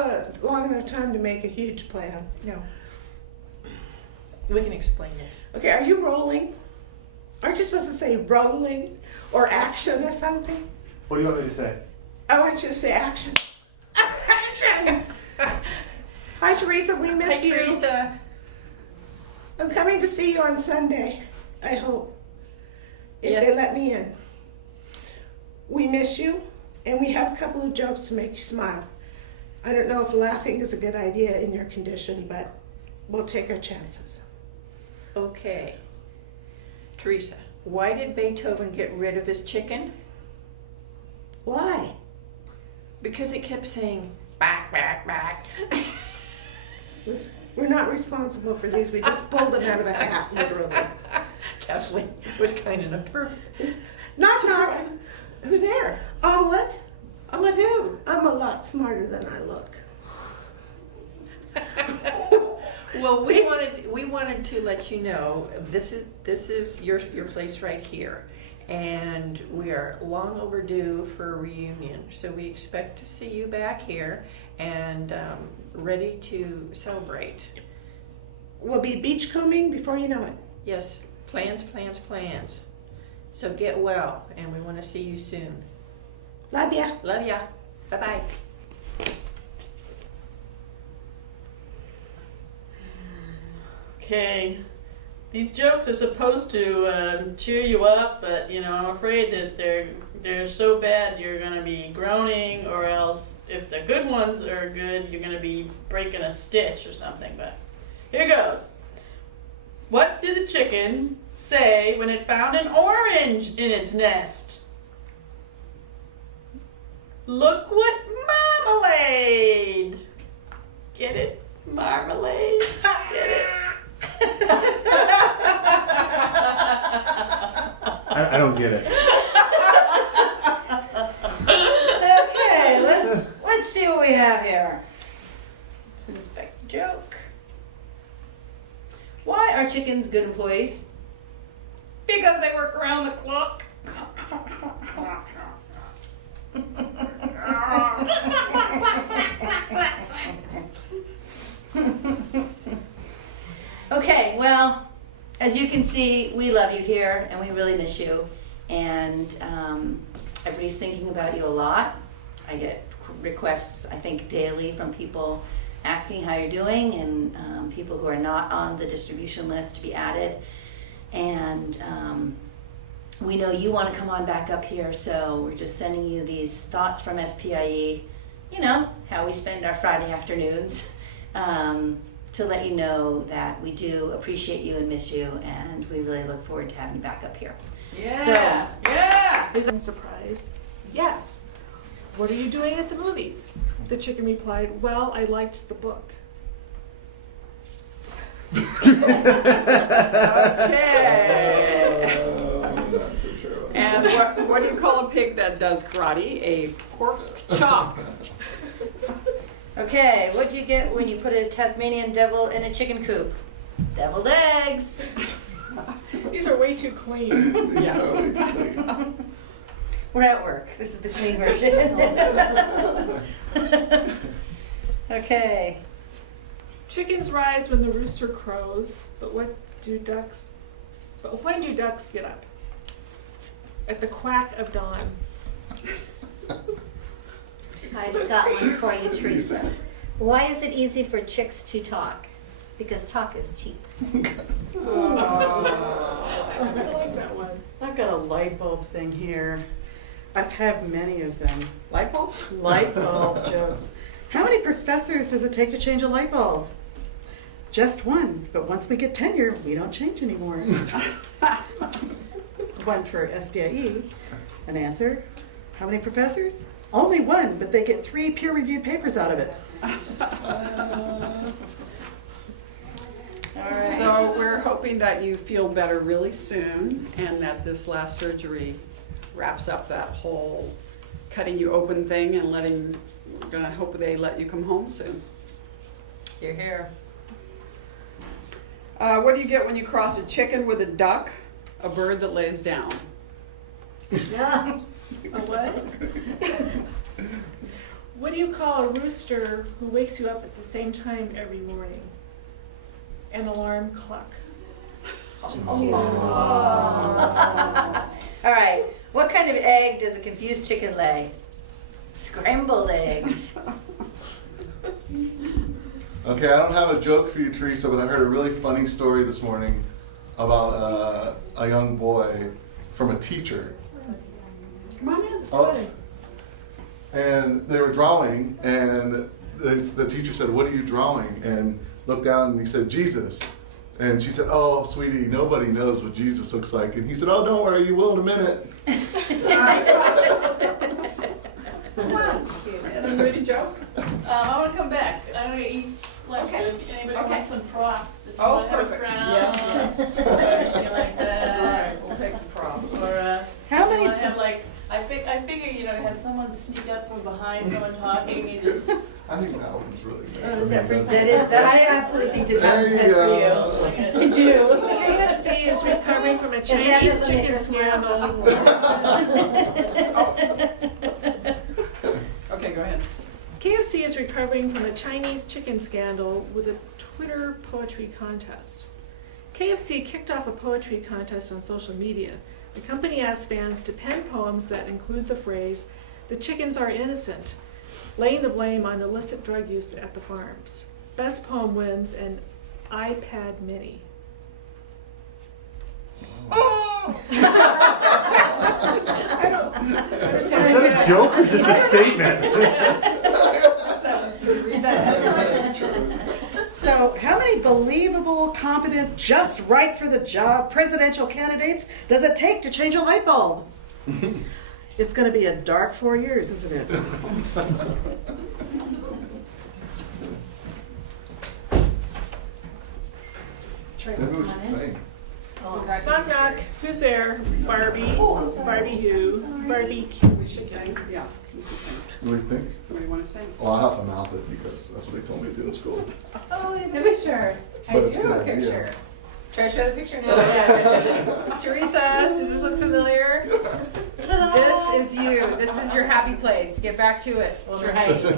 a long enough time to make a huge plan. No. We can explain it. Okay, are you rolling? Aren't you supposed to say rolling or action or something? What do you want me to say? I want you to say action. Action! Hi, Teresa. We miss Hi, you. Teresa. I'm coming to see you on Sunday, I hope, if Yes. they let me in. We miss you, and we have a couple of jokes to make you smile. I don't know if laughing is a good idea in your condition, but we'll take our chances. Okay. Teresa, why did Beethoven get rid of his chicken? Why? Because it kept saying, back, back, back. We're not responsible for these. We just pulled them out of a hat, literally. Kathleen was kind enough to... Knock, knock. Who's there? Omelet. Omelet who? I'm a lot smarter than I look. Well, we wanted to let you know this is your place right here, and we are long overdue for a reunion. So we expect to see you back here and ready to celebrate. We'll be beachcombing before you know it. Yes, plans, plans, plans. So get well, and we want to see you soon. Love ya. Love ya. Bye bye. Okay, these jokes are supposed to cheer you up, but you know, I'm afraid that they're so bad you're gonna be groaning, or else if the good ones are good, you're gonna be breaking a stitch or something. But here goes. What did the chicken say when it found an orange in its nest? Look what marmalade! Get it? Marmalade? Get it? I don't get it. Okay, let's see what we have here. Let's inspect the joke. Why are chickens good employees? Because they work around the clock. Okay, well, as you can see, we love you here and we really miss you. And everybody's thinking about you a lot. I get requests, I think, daily from people asking how you're doing, and people who are not on the distribution list to be added. And we know you want to come on back up here, so we're just sending you these thoughts from SPIE, you know, how we spend our Friday afternoons, to let you know that we do appreciate you and miss you, and we really look forward to having you back up here. Yeah, yeah! I'm surprised. Yes. What are you doing at the movies? The chicken replied, well, I liked the book. Okay. And what do you call a pig that does karate? A pork chop. Okay, what do you get when you put a Tasmanian devil in a chicken coop? Deviled eggs. These are way too clean. Yeah. We're at work. This is the clean version. Okay. Chickens rise when the rooster crows, but when do ducks get up? At the quack of dawn. I've got one for you, Teresa. Why is it easy for chicks to talk? Because talk is cheap. I like that one. I've got a light bulb thing here. I've had many of them. Light bulb? Light bulb jokes. How many professors does it take to change a light bulb? Just one, but once we get tenure, we don't change anymore. One for SPIE. An answer. How many professors? Only one, but they get 3 peer-reviewed papers out of it. All right. So we're hoping that you feel better really soon, and that this last surgery wraps up that whole cutting you open thing, and we're gonna hope they let you come home soon. You're here. What do you get when you cross a chicken with a duck? A bird that lays down. Yeah. A what? What do you call a rooster who wakes you up at the same time every morning? An alarm clock. All right. What kind of egg does a confused chicken lay? Scrambled eggs. Okay, I don't have a joke for you, Teresa, but I heard a really funny story this morning about a young boy from a teacher. Come on in. Oh, and they were drawing, and the teacher said, "What are you drawing?" And looked down, and he said, "Jesus." And she said, "Oh, sweetie, nobody knows what Jesus looks like." And he said, "Oh, don't worry, you will in a minute." Anybody joke? I want to come back. I want to eat lunch. Okay. If anybody Okay. wants some props, if you Oh, want to have a perfect. crown, Yes, or anything like All that. right, we'll take the props. Or How I many- want to have like, I figure, you know, have someone sneak up from behind someone talking and just. I think that one's really good. Oh, is that for, I absolutely think that There was you meant for go. you. You do. KFC is recovering from a If that Chinese doesn't make chicken her smile, scandal. Okay, go ahead. KFC is recovering from a Chinese chicken scandal with a Twitter poetry contest. KFC kicked off a poetry contest on social media. The company asked fans to pen poems that include the phrase, "The chickens are innocent," laying the blame on illicit drug use at the farms. Best poem wins an iPad mini. I don't Is understand. that a joke or just a statement? So, how many believable, competent, just right for the job presidential candidates does it take to change a light bulb? It's going to be a dark 4 years, isn't it? Maybe we should sing. Knock knock. Who's there? Barbie. Barbie who? Barbie. We should sing. Yeah. we should sing. What do you think? What do you want to sing? Well, I have to mouth it because that's what they told me to do in school. Oh, we have a picture. I But it's do a have a good idea. picture. Should I show the picture now? Teresa, does this look familiar? This is you. This is your happy place. Get back to it. That's right. All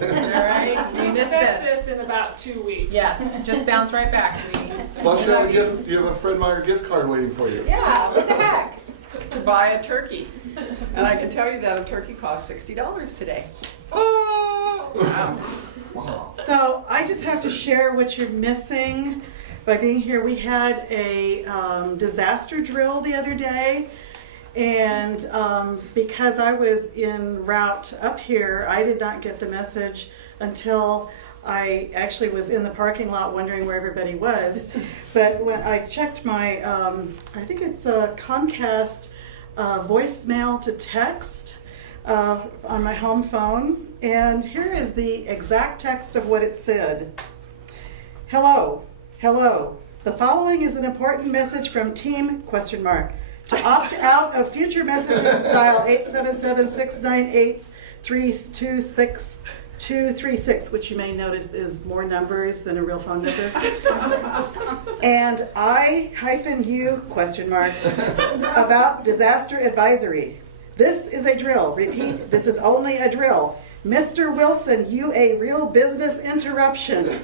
right? We You missed expect this. this in about 2 weeks. Yes, just bounce right back to me. Plus, you have a Love you. gift. You have a Fred Meyer gift card waiting for you. Yeah, what the heck? To buy a turkey. And I can tell you that a turkey costs $60 today. Wow. Wow. So, I just have to share what you're missing by being here. We had a disaster drill the other day, and because I was en route up here, I did not get the message until I actually was in the parking lot wondering where everybody was. But when I checked my, I think it's a Comcast voicemail to text on my home phone, and here is the exact text of what it said. Hello. Hello. The following is an important message from Team ? To opt out of future messages, dial 877-698-326-236, which you may notice is more numbers than a real phone number. And I-U ? About disaster advisory. This is a drill. Repeat, this is only a drill. Mr. Wilson, you a real business interruption.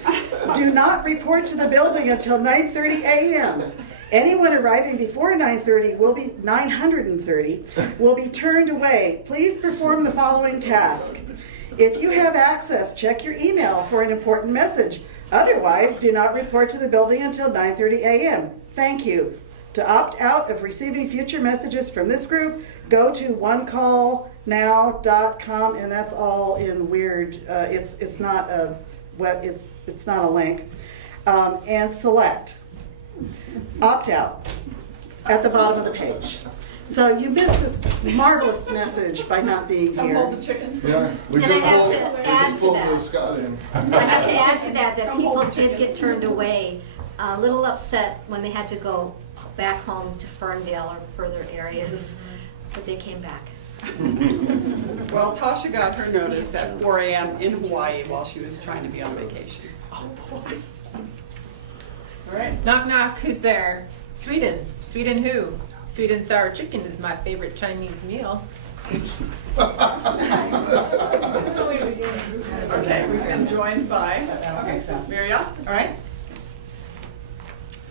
Do not report to the building until 9:30 a.m. Anyone arriving before 9:30 will be 930 will be turned away. Please perform the following task. If you have access, check your email for an important message. Otherwise, do not report to the building until 9:30 a.m. Thank you. To opt out of receiving future messages from this group, go to onecallnow.com, and that's all in weird. It's not a it's not a link. And select opt out at the bottom of the page. So you missed this marvelous message by not being Come hold here. the chicken. Yeah, we And I just have pulled, to we add just to pulled that. Will Scott in. I have to add to that Come people hold the did chicken. get turned away, a little upset when they had to go back home to Ferndale or further areas, but they came back. Well, Tasha got her notice at 4 a.m. in Hawaii while she was trying to be on vacation. Oh boy. All right. Knock knock, who's there? Sweden. Sweden who? Sweet and sour chicken is my favorite Chinese meal. Okay, we've been joined by, Miriam, all right?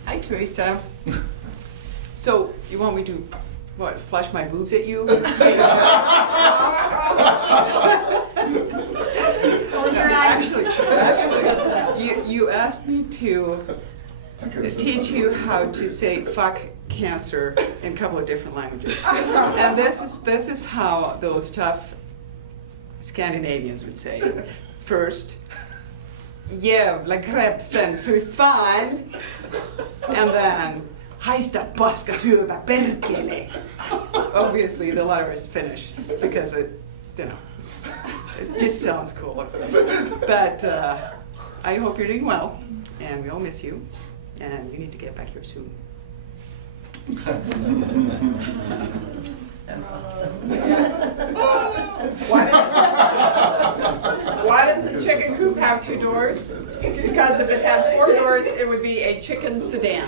Hi, Teresa. So, you want me to, what, flush my boobs at you? Close your eyes. Actually, you asked me to I could've said teach something you really how to creepy. say fuck cancer in a couple of different languages. And this is how those tough Scandinavians would say it. First, jävla grepsen, fy fan. And then, haista paskas hyvä perkele. Obviously, the letter is Finnish because it, you know, it just sounds cool. But I hope you're doing well, and we all miss you, and you need to get back here soon. Why does a chicken coop have 2 doors? Because if it had 4 doors, it would be a chicken sedan.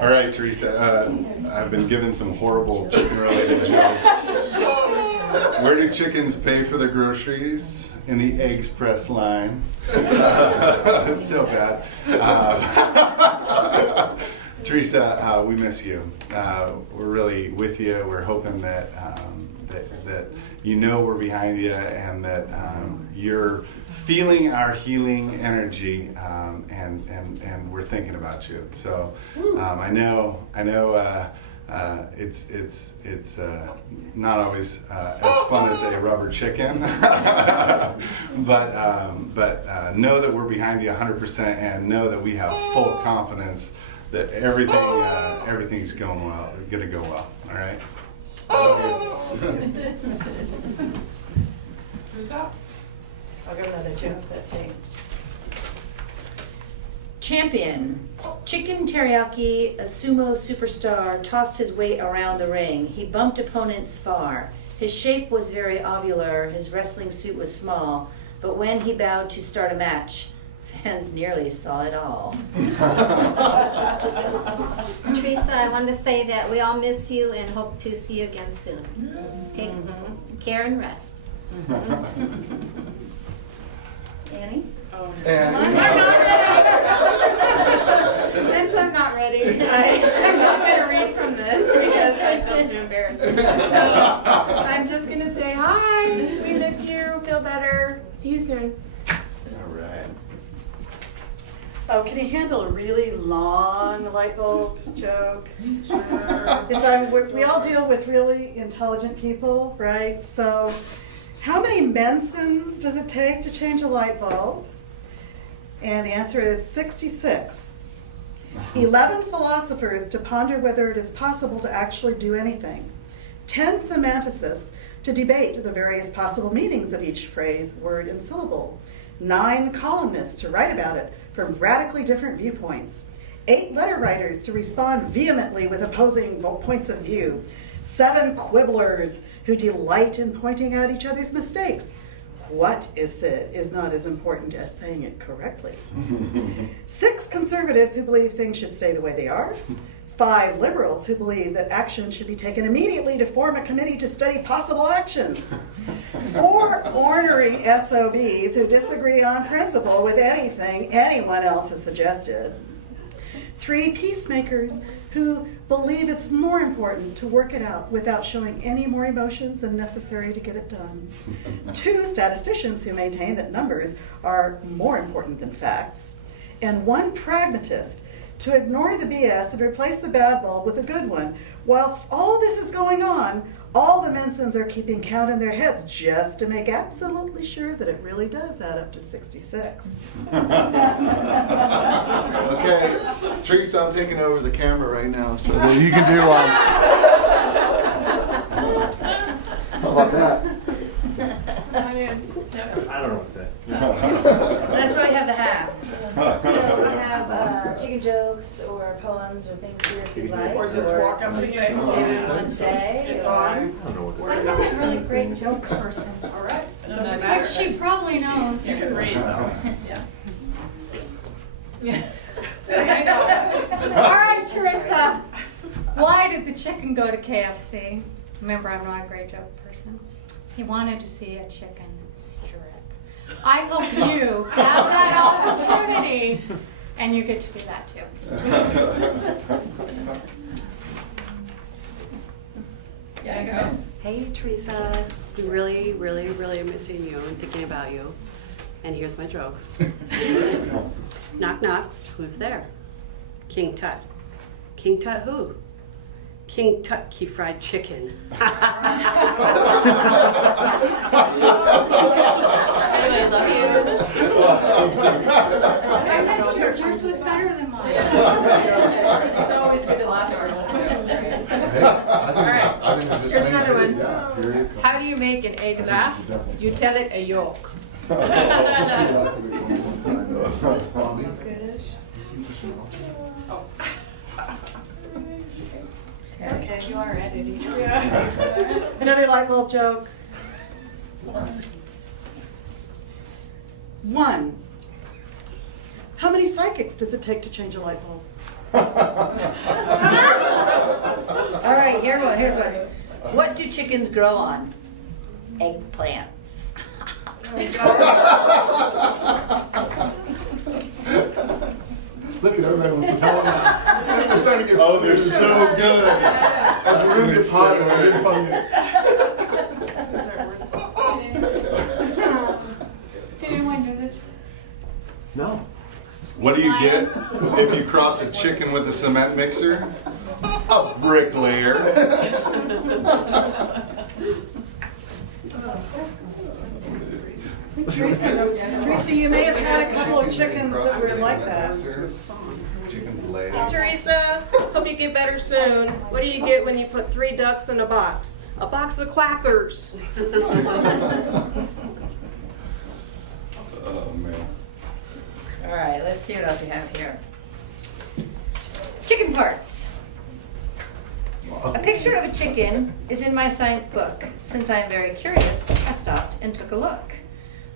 All right, Teresa, I've been given some horrible chicken-related jokes. Where do chickens pay for their groceries? In the eggs press line. It's so bad. Teresa, we miss you. We're really with you. We're hoping that that you know we're behind you, and that you're feeling our healing energy, and we're thinking about you. So I know it's not always as fun as a rubber chicken, but know that we're behind you 100%, and know that we have full confidence that everything's going well, gonna go well. All right. Who's up? I'll give another joke. Let's see. Champion. Chicken teriyaki, a sumo superstar, tossed his weight around the ring. He bumped opponents far. His shape was very ovular, his wrestling suit was small, but when he bowed to start a match, fans nearly saw it all. Teresa, I wanted to say that we all miss you and hope to see you again soon. Take care and rest. Annie? And- I'm not ready. Since I'm not ready, I'm not going to read from this because I feel too embarrassed. So I'm just going to say hi. We miss you. Feel better. See you soon. All right. Oh, can you handle a really long light bulb joke? We all deal with really intelligent people, right? So, how many Mensons does it take to change a light bulb? And the answer is 66. 11 philosophers to ponder whether it is possible to actually do anything. 10 semanticists to debate the various possible meanings of each phrase, word, and syllable. 9 columnists to write about it from radically different viewpoints. 8 letter writers to respond vehemently with opposing points of view. 7 quibblers who delight in pointing out each other's mistakes. What is said is not as important as saying it correctly. 6 conservatives who believe things should stay the way they are. 5 liberals who believe that action should be taken immediately to form a committee to study possible actions. 4 ornery SOBs who disagree on principle with anything anyone else has suggested. 3 peacemakers who believe it's more important to work it out without showing any more emotions than necessary to get it done. 2 statisticians who maintain that numbers are more important than facts. And 1 pragmatist to ignore the BS and replace the bad bulb with a good one. Whilst all this is going on, all the Mensons are keeping count in their heads just to make absolutely sure that it really does add up to 66. Okay, Teresa, I'm taking over the camera right now so that you can do How about that? I don't know what to say. That's why we have the hat. So we have chicken jokes or poems or things here if you'd like. Or just walk up and say, Say what you want to say. It's or- on. I don't know what to I'm say. not a really great joke person, All right, it doesn't which matter. she probably knows. You can read though. All right, Teresa. Why did the chicken go to KFC? Remember, I'm not a great joke person. He wanted to see a chicken strip. I hope you have that opportunity, and you get to do that too. Yeah, go ahead. Hey Teresa, really, really, really missing you and thinking about you. And here's my joke. Knock knock, who's there? King Tut. King Tut who? King Tutky Fried Chicken. Anyways, love you. I missed yours. Yours was better than mine. It's always good to laugh at All right. Here's another one. Here How do you make an egg laugh? You tell it a yolk. Okay, you are editing. Another light bulb joke. One. How many psychics does it take to change a light bulb? All right, here's one. What do chickens grow on? Eggplants. Look at everybody wants to tell them that. They're starting to get. Oh, they're so good. As the room gets hotter, we're getting funny. Did anyone do this? No. What do you get if you cross a chicken with a cement mixer? A bricklayer. Teresa, you may have had a couple of chickens that were like that. Chicken's leg. Teresa, hope you get better soon. What do you get when you put 3 ducks in a box? A box of quackers. Oh man. All right, let's see what else we have here. Chicken parts. A picture of a chicken is in my science book. Since I am very curious, I stopped and took a look.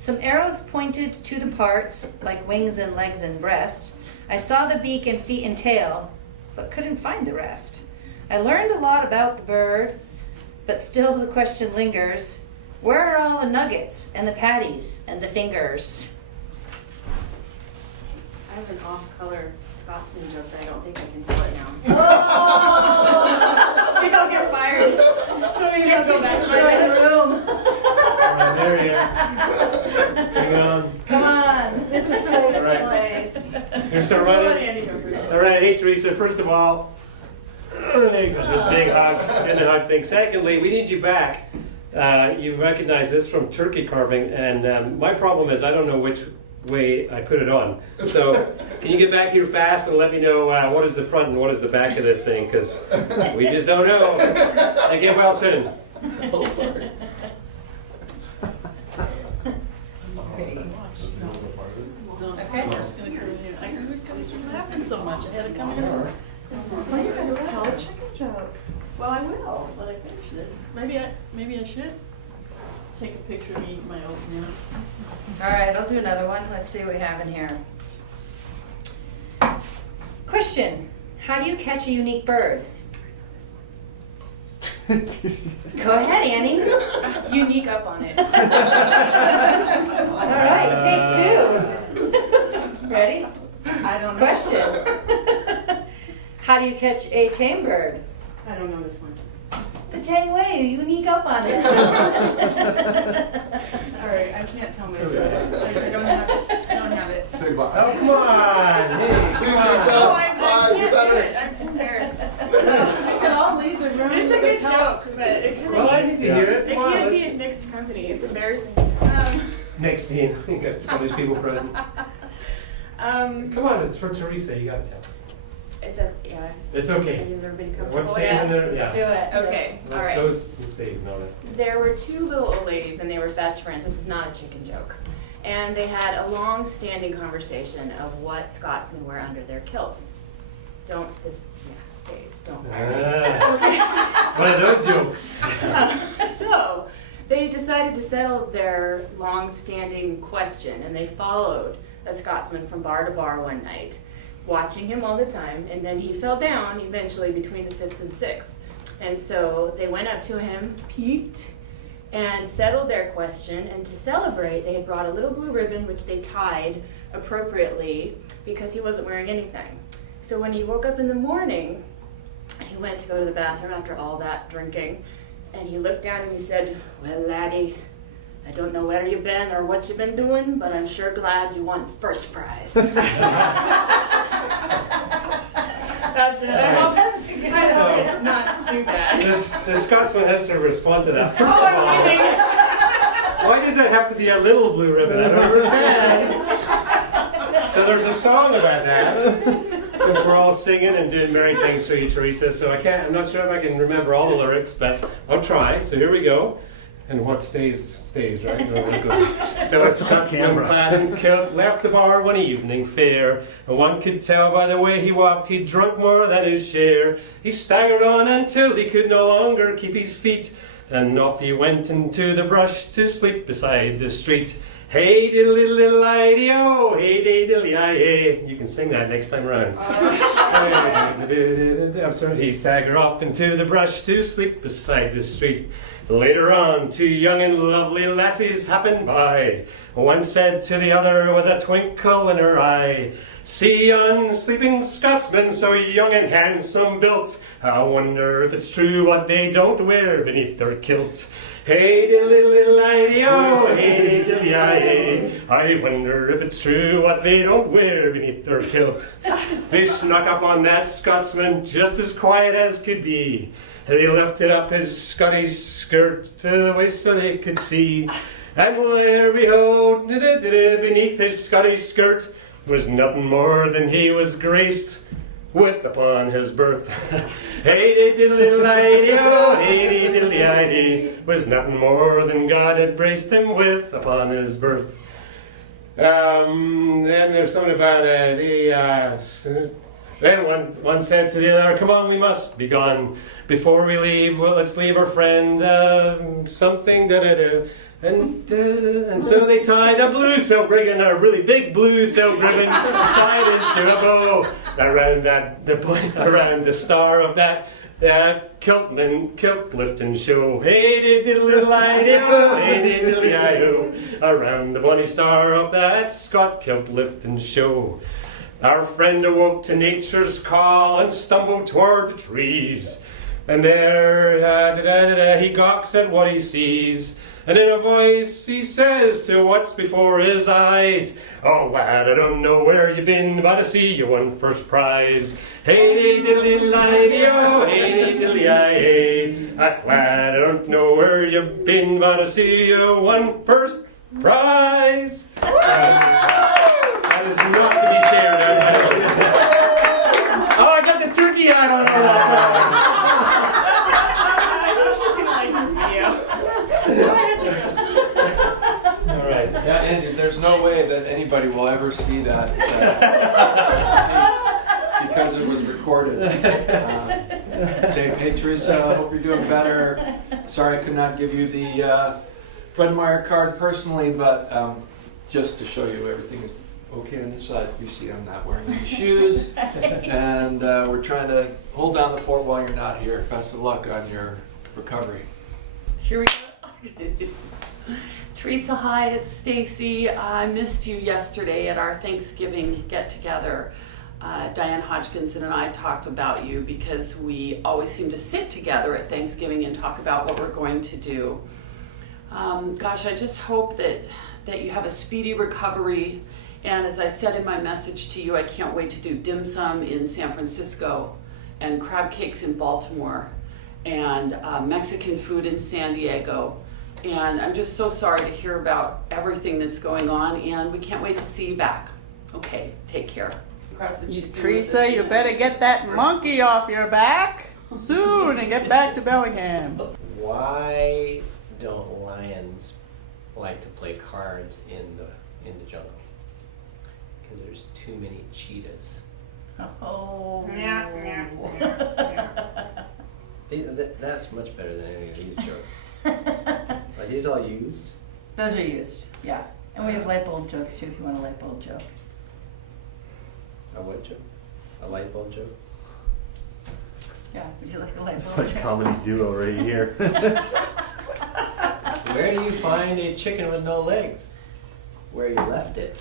Some arrows pointed to the parts, like wings and legs and breast. I saw the beak and feet and tail, but couldn't find the rest. I learned a lot about the bird, but still the question lingers. Where are all the nuggets and the patties and the fingers? I have an off-color Scotsman joke that I don't think I can tell it now. Oh! We don't get fired. So maybe Yes, I'll you go back can to throw my in this room. There you are. Hang on. Come on. It's a safe All right. place. You're still running? All right, hey Teresa, first of all, there you go, this big hug and the hug thing. Secondly, we need you back. You recognize this from turkey carving, and my problem is I don't know which way I put it on. So can you get back here fast and let me know what is the front and what is the back of this thing, because we just don't know. And get well soon. Oh, sorry. Okay. I'm just gonna come in here. I was laughing so much, I had to come in. Well, you gotta tell a chicken joke. Well, I will, when I finish this. Maybe I should take a picture of me eating my oatmeal. All right, I'll do another one. Let's see what we have in here. Question. How do you catch a unique bird? Go ahead, Annie. Unique up on it. All right, take 2. Ready? I don't know. Question. How do you catch a tame bird? I don't know this one. The tame way, unique up on it. All right, I can't tell my joke. I don't have it. I don't have it. Say bye. Oh, come on. Hey, come on. Oh, I Bye, you can't better. do it. I'm too embarrassed. We can all leave the room. It's a good joke, but it kind Well, I of need to hear it. it Come on, can't be let's- in mixed company. It's embarrassing. Next team. We got Scottish people present. Come on, it's for Teresa. You gotta tell. It's a yeah. It's okay. Is everybody comfortable? What stays in there? Let's do Yeah. it. Okay. All right. Those stays. No, that's. There were 2 little old ladies, and they were best friends. This is not a chicken joke. And they had a long-standing conversation of what Scotsmen wear under their kilts. Stays. Don't wear. Ah, one of those jokes. So they decided to settle their long-standing question, and they followed a Scotsman from bar to bar one night. watching him all the time, and then he fell down eventually between the 5th and 6th. And so they went up to him, peeked, and settled their question, and to celebrate, they had brought a little blue ribbon which they tied appropriately because he wasn't wearing anything. So when he woke up in the morning, he went to go to the bathroom after all that drinking, and he looked down and he said, "Well, laddie, I don't know where you've been or what you've been doing, but I'm sure glad you won first prize." That's it. I hope it's not too bad. The Scotsman has to respond to that. First Oh, of all, I'm leaving. why does that have to be a little blue ribbon? I don't understand. So there's a song about that. Since we're all singing and doing merry things for you, Teresa, so I'm not sure if I can remember all the lyrics, but I'll try. So here we go. And what stays, right? So it's Scotsman clad in kilt, left the bar one evening fair, and one could tell by the way he walked he'd drunk more than his share. He staggered on until he could no longer keep his feet, and off he went into the brush to sleep beside the street. Hey diddly diddly ideo, hey diddly hey. You can sing that next time around. I'm sorry. He staggered off into the brush to sleep beside the street. Later on, two young and lovely lassies happened by. One said to the other with a twinkle in her eye, "See yon sleeping Scotsman, so young and handsome built. I wonder if it's true what they don't wear beneath their kilt. Hey diddly diddly ideo, hey diddly hey. I wonder if it's true what they don't wear beneath their kilt." They snuck up on that Scotsman just as quiet as could be. They lifted up his Scottish skirt to the waist so they could see. And there, behold, beneath his Scottish skirt was nothing more than he was graced with upon his birth. Hey diddly ideo, hey diddly idee, was nothing more than God had braced him with upon his birth. Then there's something about then one said to the other, "Come on, we must be gone. Before we leave, well, let's leave our friend something da-da-da." And so they tied a blue silk ribbon, a really big blue silk ribbon, tied into a bow around the star of that kilt lift and show. Hey diddly ideo, hey diddly ideo, around the bonny star of that Scot kilt lift and show. Our friend awoke to nature's call and stumbled toward the trees. And there he gawks at what he sees. And in a voice he says to what's before his eyes, "Oh lad, I don't know where you've been, but I see you won first prize. Hey diddly ideo, hey diddly hey. Lad, I don't know where you've been, but I see you won first prize." That is not to be shared. Oh, I got the turkey out on all that time. All right. Yeah, Andy, there's no way that anybody will ever see that because it was recorded. Hey Teresa, hope you're doing better. Sorry I could not give you the Fred Meyer card personally, but just to show you everything is okay on this side. You see I'm not wearing any shoes, and we're trying to hold down the fort while you're not here. Best of luck on your recovery. Here we go. Teresa, hi, it's Stacy. I missed you yesterday at our Thanksgiving get-together. Diane Hodgkinson and I talked about you because we always seem to sit together at Thanksgiving and talk about what we're going to do. Gosh, I just hope that you have a speedy recovery. And as I said in my message to you, I can't wait to do dim sum in San Francisco and crab cakes in Baltimore and Mexican food in San Diego. And I'm just so sorry to hear about everything that's going on, and we can't wait to see you back. Okay, take care. Teresa, you better get that monkey off your back soon and get back to Bellingham. Why don't lions like to play cards in the jungle? Because there's too many cheetahs. Oh. That's much better than any of these jokes. Are these all used? Those are used, yeah. And we have light bulb jokes too if you want a light bulb joke. A what joke? A light bulb joke? Yeah, would you like a light It's bulb? like a comedy duo right here. Where do you find a chicken with no legs? Where you left it.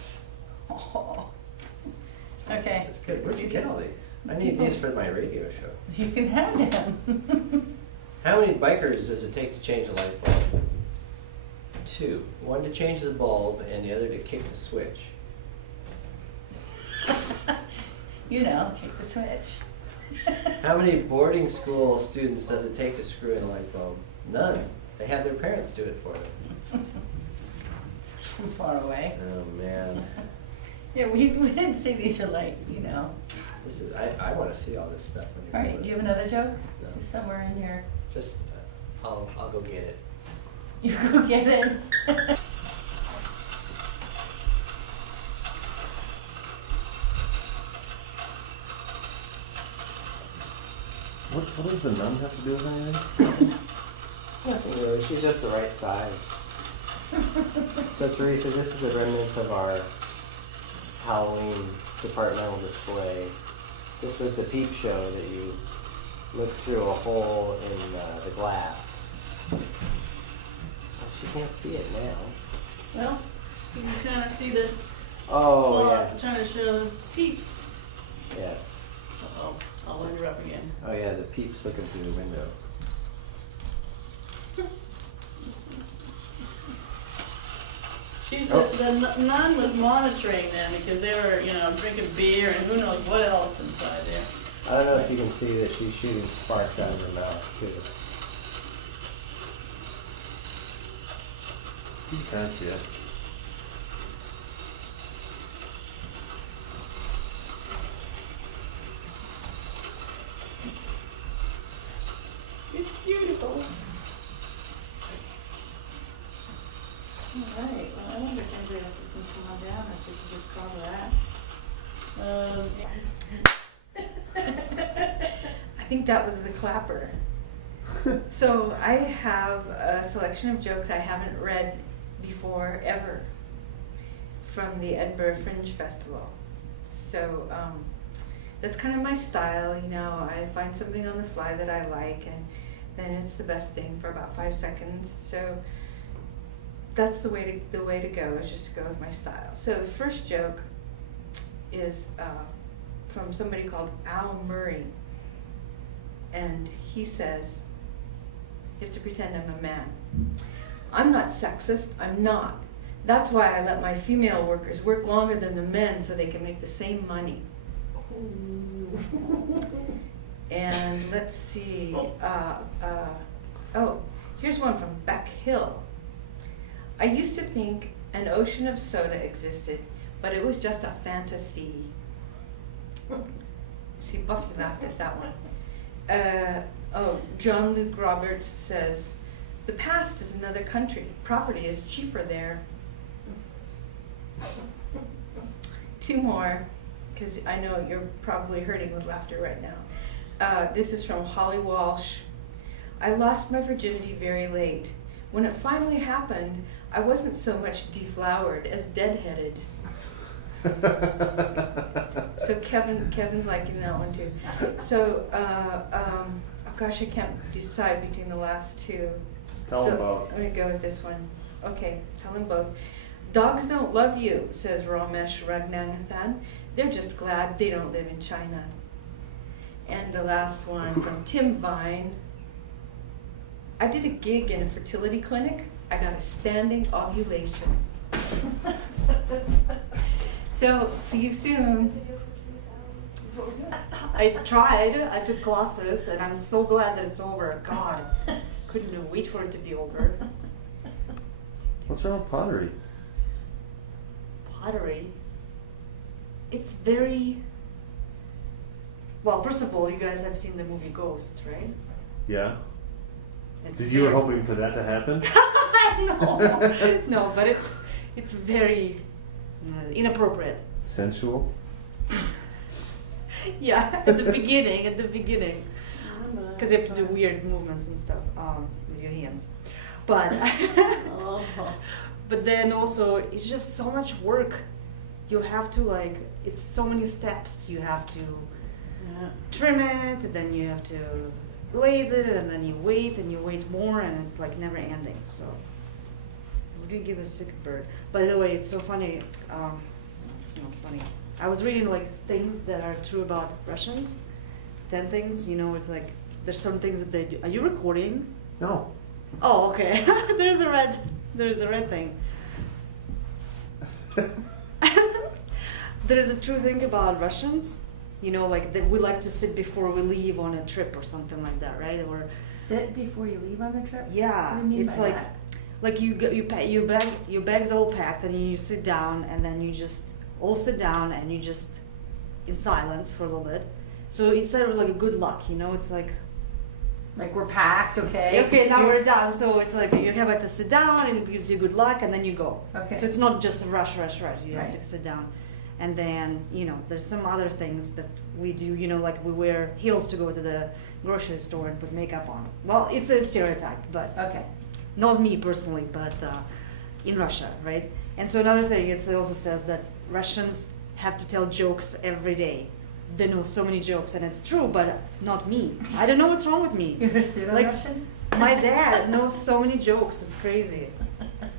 Oh. Okay. This is good. Where'd you get all these? I need these for my radio show. You can have them. How many bikers does it take to change a light bulb? 2. One to change the bulb and the other to kick the switch. You know, kick the switch. How many boarding school students does it take to screw in a light bulb? None. They have their parents do it for them. Too far away. Oh man. Yeah, we didn't say these are like, you know. This is I want to see all this stuff when All you right, do you have another joke? No. Just somewhere in here. Just I'll go get it. You go get it. What does the nun have to do with anything? Nothing really. She's just the right size. So Teresa, this is the remnants of our Halloween departmental display. This was the peep show that you looked through a hole in the glass. Oh, she can't see it now. Well, you can kind of see the. Oh, well, yeah. I'm trying to show the peeps. Yes. Uh-oh, I'll let her up again. Oh yeah, the peeps looking through the window. The nun was monitoring them because they were, you know, drinking beer and who knows what else inside there. I don't know if you can see that she's shooting sparks out of her mouth too. You can't see it. It's beautiful. Alright, well, I wonder if anybody else can come on down if we can just cover that. I think that was the clapper. So I have a selection of jokes I haven't read before ever from the Edinburgh Fringe Festival. So that's kind of my style, you know. I find something on the fly that I like, and then it's the best thing for about 5 seconds. So that's the way to go, is just to go with my style. So the first joke is from somebody called Al Murray, and he says, you have to pretend I'm a man. I'm not sexist, I'm not. That's why I let my female workers work longer than the men so they can make the same money. And let's see, oh, here's one from Beck Hill. I used to think an ocean of soda existed, but it was just a fantasy. See, Buffy laughed at that one. John Luke Roberts says, the past is another country. Property is cheaper there. 2 more, because I know you're probably hurting with laughter right now. This is from Holly Walsh. I lost my virginity very late. When it finally happened, I wasn't so much deflowered as deadheaded. So Kevin's liking that one too. So, oh gosh, I can't decide between the last 2. Just tell them both. I'm gonna go with this one. Okay, tell them both. Dogs don't love you, says Ramesh Ragnanathan. They're just glad they don't live in China. And the last one from Tim Vine. I did a gig in a fertility clinic. I got a standing ovulation. So, see you soon. I tried. I took classes, and I'm so glad that it's over. God, couldn't wait for it to be over. What's wrong with pottery? Pottery. It's very. Well, first of all, you guys have seen the movie Ghost, right? Yeah. It's You were hoping for that to happen? No, but it's very inappropriate. Sensual? Yeah, at the beginning, because you have to do weird movements and stuff with your hands. But but then also it's just so much work. You have to it's so many steps. You have to trim it, and then you have to glaze it, and then you wait more, and it's like never ending. So, what do you give a sick bird? By the way, it's so funny. It's not funny. I was reading like things that are true about Russians. 10 things, it's like there's some things that they do. Are you recording? No. Oh, okay. There's a red thing. There's a true thing about Russians. Like we like to sit before we leave on a trip or something like that, right? Or Sit before you leave on a trip? yeah, What do you mean it's by like that? your bag's all packed, and you sit down, and then you just all sit down, and you just in silence for a little bit. So it's sort of like a good luck, it's like we're packed, okay? okay, now we're done. So it's like you have to sit down, and it gives you good luck, and then you go. Okay. So it's not just a rush. You have Right. to sit down. And then, there's some other things that we do, like we wear heels to go to the grocery store and put makeup on. Well, it's a stereotype, but Okay. not me personally, but in Russia, right? And so another thing, it also says that Russians have to tell jokes every day. They know so many jokes, and it's true, but not me. I don't know what's wrong with me. You're a pseudo-Russian? My dad knows so many jokes, it's crazy.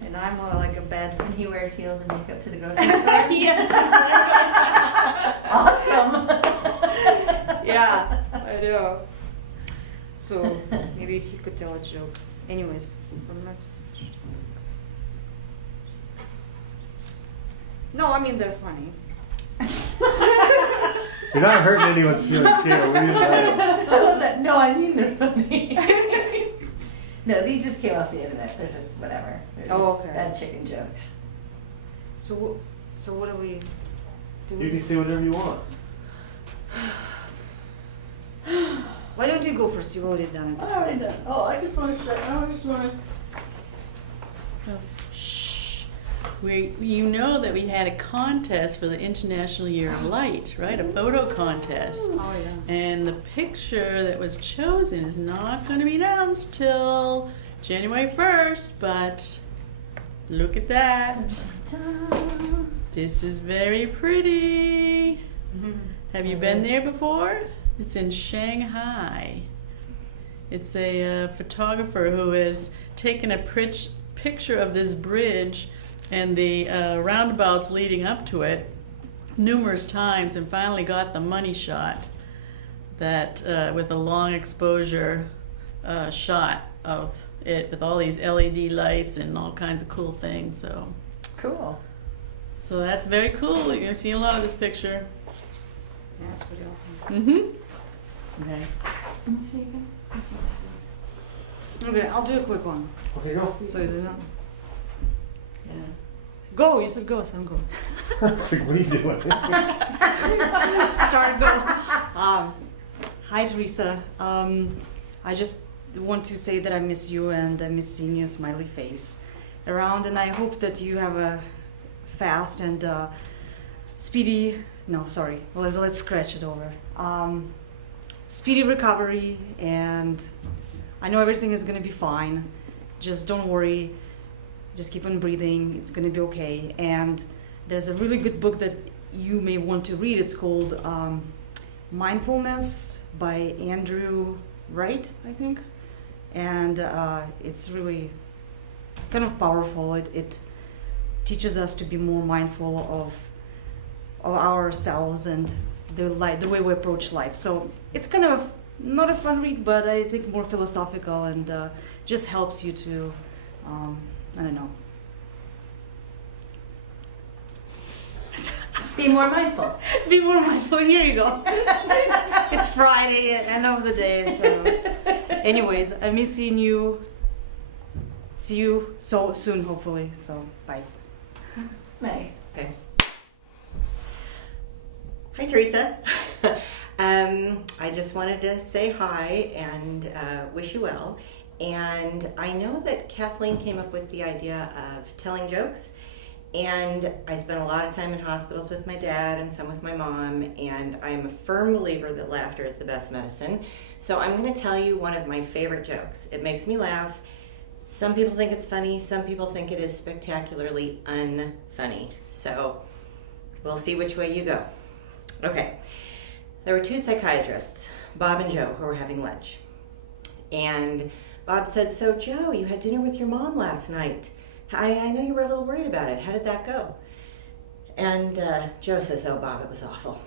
And I'm like a bad... And he wears heels and makeup to the grocery store? Yes, Awesome. yeah, I know. So maybe he could tell a joke. Anyways, what message? No, I mean they're funny. You're not hurting anyone's feelings here. We didn't know. No, I mean they're funny. No, these just came off the internet. They're just whatever. They're just okay. bad chicken jokes. So what do we do? You can say whatever you want. Why don't you go first? You've already done it. I already done. Oh, I just want to show. I just want to. You know that we had a contest for the International Year of Light, right? A photo contest. Oh yeah. And the picture that was chosen is not going to be announced till January 1st, but look at that. This is very pretty. Have you been there before? It's in Shanghai. It's a photographer who has taken a picture of this bridge and the roundabouts leading up to it numerous times, and finally got the money shot that with a long exposure shot of it with all these LED lights and all kinds of cool things. So cool. So that's very cool. You're gonna see a lot of this picture. Yeah, it's pretty awesome. Okay. Let me see again. Okay, I'll do a quick one. Okay, go. So it isn't. Yeah. Go. You said go, so I'm going. It's like, what are you doing? Start go. Hi Teresa. I just want to say that I miss you, and I miss seeing your smiley face around, and I hope that you have a fast and speedy. No, sorry. Well, let's scratch it over. Speedy recovery, and I know everything is gonna be fine. Just don't worry. Just keep on breathing. It's gonna be okay. And there's a really good book that you may want to read. It's called Mindfulness by Andrew Wright, I think. And it's really kind of powerful. It teaches us to be more mindful of ourselves and the way we approach life. So it's kind of not a fun read, but I think more philosophical, and just helps you to, I don't know. Be more mindful. Be more mindful. Here you go. It's Friday, end of the day. So, anyways, I miss seeing you. See you so soon, hopefully. So, bye. Nice. Okay. Hi, Teresa. I just wanted to say hi and wish you well. And I know that Kathleen came up with the idea of telling jokes. And I spent a lot of time in hospitals with my dad and some with my mom. And I'm a firm believer that laughter is the best medicine. So I'm going to tell you one of my favorite jokes. It makes me laugh. Some people think it's funny. Some people think it is spectacularly unfunny. So we'll see which way you go. Okay. There were two psychiatrists, Bob and Joe, who were having lunch. And Bob said, "So Joe, you had dinner with your mom last night. I know you were a little worried about it. How did that go?" And Joe says, "Oh, Bob, it was awful.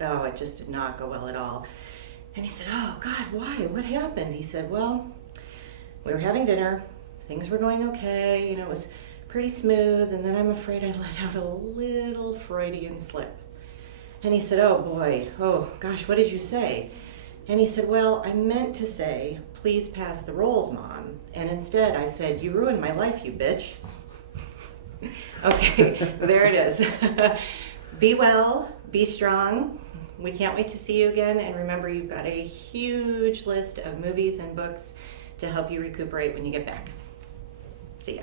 Oh, it just did not go well at all." And he said, "Oh, God, why? What happened?" He said, "Well, we were having dinner. Things were going okay. You know, it was pretty smooth. And then I'm afraid I let out a little Freudian slip." And he said, "Oh, boy. Oh, gosh, what did you say?" And he said, "Well, I meant to say, 'Please pass the rolls, Mom.' And instead I said, 'You ruined my life, you bitch.'" Okay, there it is. Be well, be strong. We can't wait to see you again. And remember, you've got a huge list of movies and books to help you recuperate when you get back. See ya.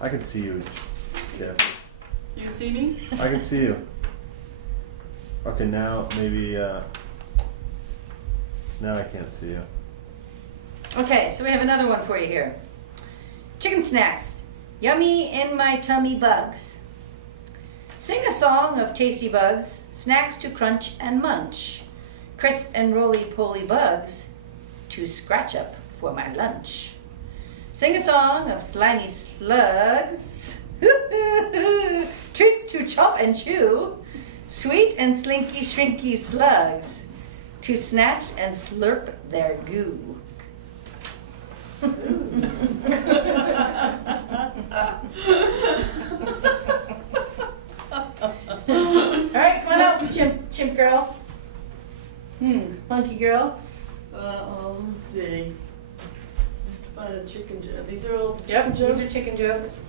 I can see you. Yeah. You can see me? I can see you. Okay, now maybe, now I can't see you. Okay, so we have another one for you here. Chicken snacks, yummy in my tummy bugs. Sing a song of tasty bugs, snacks to crunch and munch. Crisp and roly-poly bugs to scratch up for my lunch. Sing a song of slimy slugs, treats to chop and chew. Sweet and slinky shrinky slugs to snatch and slurp their goo. All right, come on out, chimp girl. Monkey girl. Let's see. Find a chicken joke. These are all chicken Yep, jokes? these are chicken jokes.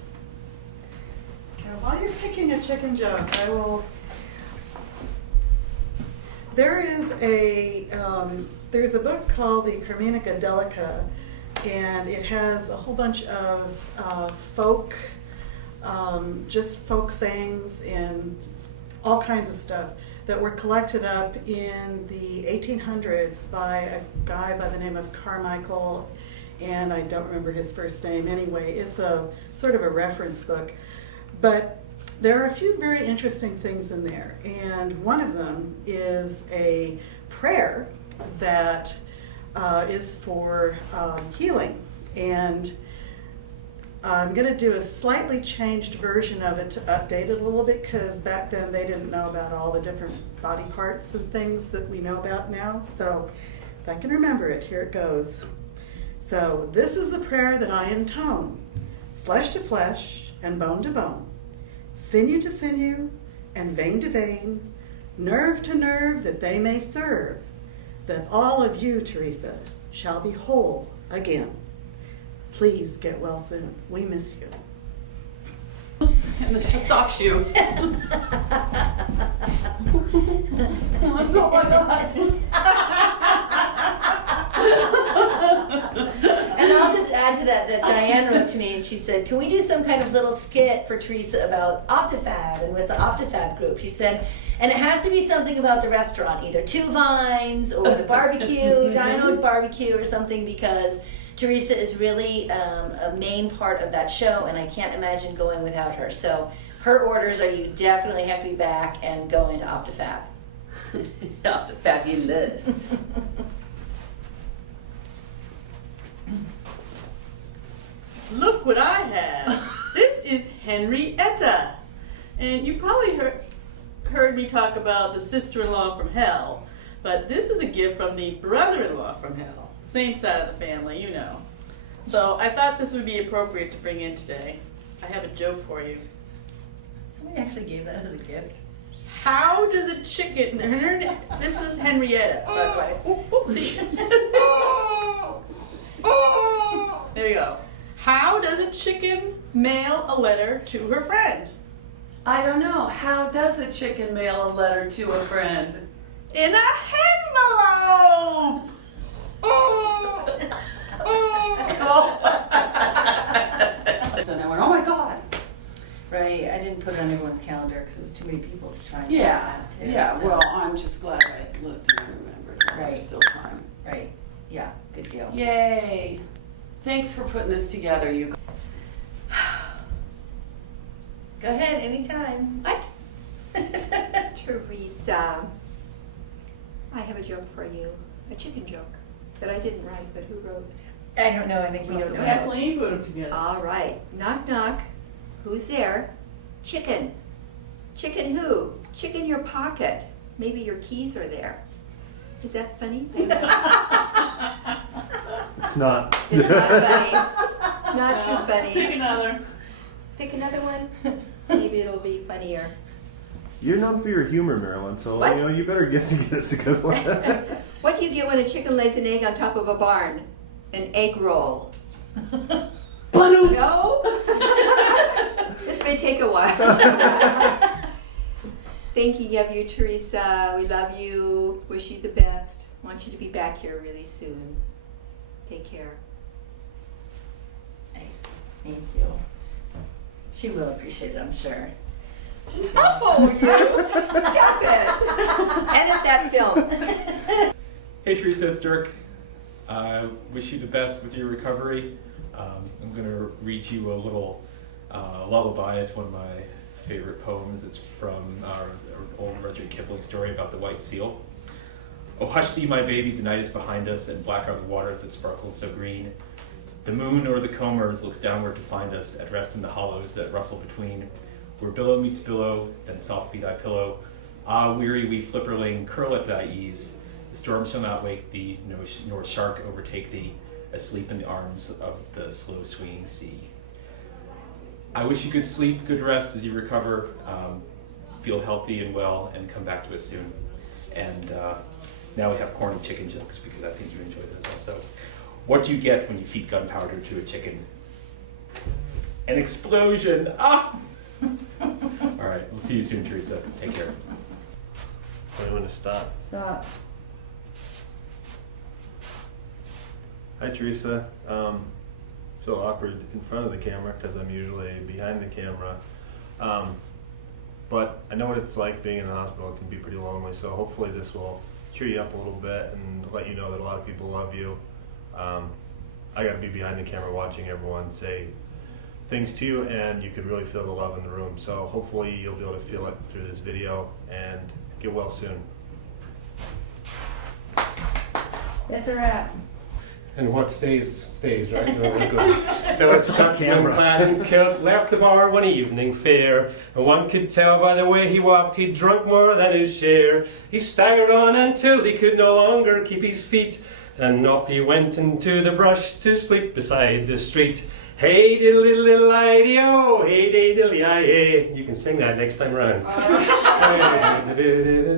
Now, while you're picking a chicken joke, I will. There is there's a book called the Carminica Delica, and it has a whole bunch of folk, just folk sayings and all kinds of stuff that were collected up in the 1800s by a guy by the name of Carmichael, and I don't remember his first name. Anyway, it's a sort of a reference book, but there are a few very interesting things in there, and one of them is a prayer that is for healing. And I'm going to do a slightly changed version of it to update it a little bit, because back then they didn't know about all the different body parts and things that we know about now. So if I can remember it, here it goes. So this is the prayer that I intone: flesh to flesh and bone to bone, sinew to sinew and vein to vein, nerve to nerve, that they may serve, that all of you, Teresa, shall be whole again. Please get well soon. We miss you. And the soft shoe. Oh my God. And I'll just add to that Diane wrote to me and she said, "Can we do some kind of little skit for Teresa about OptiFab and with the OptiFab group?" She said, "And it has to be something about the restaurant, either Two Vines or the barbecue, Dino Barbecue or something, because Teresa is really a main part of that show and I can't imagine going without her." So her orders are you definitely have to be back and go into OptiFab. Optifabulous. Look what I have. This is Henrietta. And you probably heard me talk about the sister-in-law from hell, but this was a gift from the brother-in-law from hell. Same side of the family, you know. So I thought this would be appropriate to bring in today. I have a joke for you. Somebody actually gave that as a gift. How does a chicken... This is Henrietta, by the way. See? There you go. How does a chicken mail a letter to her friend? I don't know. How does a chicken mail a letter to a friend? In a envelope! So now I went, oh my God. Right, I didn't put it on everyone's calendar because it was too many people to try and Yeah, get that yeah. too, so- Well, I'm just glad I looked and remembered. Right. There's still time. Right, yeah, good deal. Yay. Thanks for putting this together, you guys. Go ahead, anytime. What? Teresa, I have a joke for you, a chicken joke that I didn't write, but who wrote? I don't know. I think We don't know. Kathleen put them together. All right, knock knock. Who's there? Chicken. Chicken who? Chicken your pocket. Maybe your keys are there. Is that funny? It's not. It's not funny. Not too funny. Pick another. Pick another one. Maybe it'll be funnier. You're known for your humor, Marilyn, so What? you better get us a good one. What do you get when a chicken lays an egg on top of a barn? An egg roll. No? This may take a while. Thinking of you, Teresa. We love you. Wish you the best. Want you to be back here really soon. Take care. Nice. Thank you. She will appreciate it, I'm sure. Oh, you! Stop it! Edit that film. Hey Teresa, it's Dirk. I wish you the best with your recovery. I'm going to read you a little lullaby. It's one of my favorite poems. It's from our old Rudyard Kipling story about the white seal. Oh, hush thee, my baby, the night is behind us, and black are the waters that sparkle so green. The moon o'er the combers looks downward to find us, at rest in the hollows that rustle between. Where billow meets billow, then soft be thy pillow. Ah, weary wee flipperling, curl at thy ease. The storm shall not wake thee, nor shark overtake thee, asleep in the arms of the slow swinging sea. I wish you good sleep, good rest as you recover, feel healthy and well, and come back to us soon. And now we have corny chicken jokes, because I think you enjoy those also. What do you get when you feed gunpowder to a chicken? An explosion! Ah! All right, we'll see you soon, Teresa. Take care. When do you want to stop? Stop. Hi, Teresa. So awkward in front of the camera because I'm usually behind the camera. But I know what it's like being in the hospital. It can be pretty lonely. So hopefully this will cheer you up a little bit and let you know that a lot of people love you. I got to be behind the camera watching everyone say things to you, and you could really feel the love in the room. So hopefully you'll be able to feel it through this video and get well soon. That's a wrap. And what stays, right? So a Scotsman clad in kilt left the bar one evening fair, and one could tell by the way he walked he'd drunk more than his share. He staggered on until he could no longer keep his feet, and off he went into the brush to sleep beside the street. Hey diddly diddly ideo, hey diddly I. You can sing that next time around.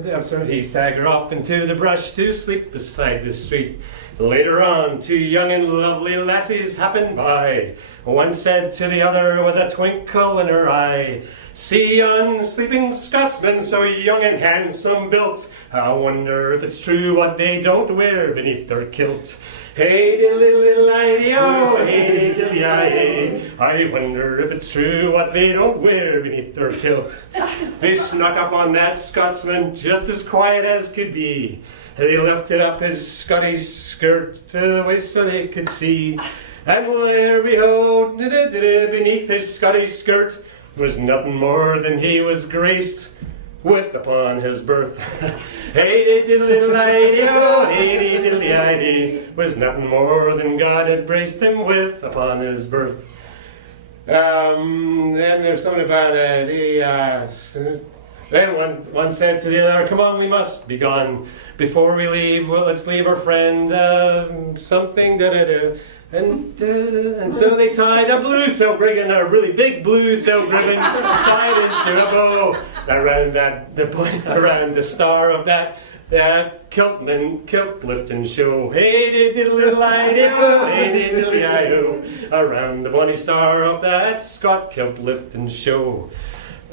I'm sorry. He staggered off into the brush to sleep beside the street. Later on, two young and lovely lassies happened by. One said to the other with a twinkle in her eye, "See yon sleeping Scotsman, so young and handsome built. I wonder if it's true what they don't wear beneath their kilt. Hey diddly diddly ideo, hey diddly I wonder if it's true what they don't wear beneath their kilt." They snuck up on that Scotsman just as quiet as could be. They lifted up his Scottish skirt to the waist so they could see. And there, behold, beneath his Scottish skirt was nothing more than he was graced with upon his birth. Hey diddly ideo, hey diddly idee, was nothing more than God had braced him with upon his birth. Then there's something about then one said to the other, "Come on, we must be gone. Before we leave, well, let's leave our friend something da-da-da." And so they tied a blue silk ribbon, a really big blue silk ribbon, tied into a bow around the star of that kilt lifting show. Hey diddly ideo, hey diddly I-O, around the bonny star of that Scot kilt lifting show.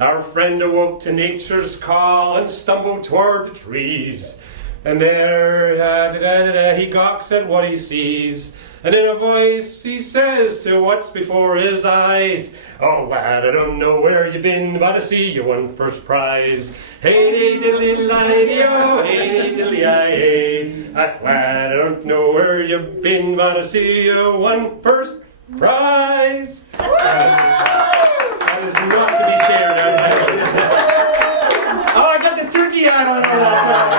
Our friend awoke to nature's call and stumbled toward the trees. And there he gawks at what he sees. And in a voice he says to what's before his eyes, "Oh lad, I don't know where you been, but I see you won first prize. Hey diddly ideo, hey diddly I. Lad, I don't know where you've been, but I see you won first prize." That is not to be shared. Oh, I got the turkey I don't know.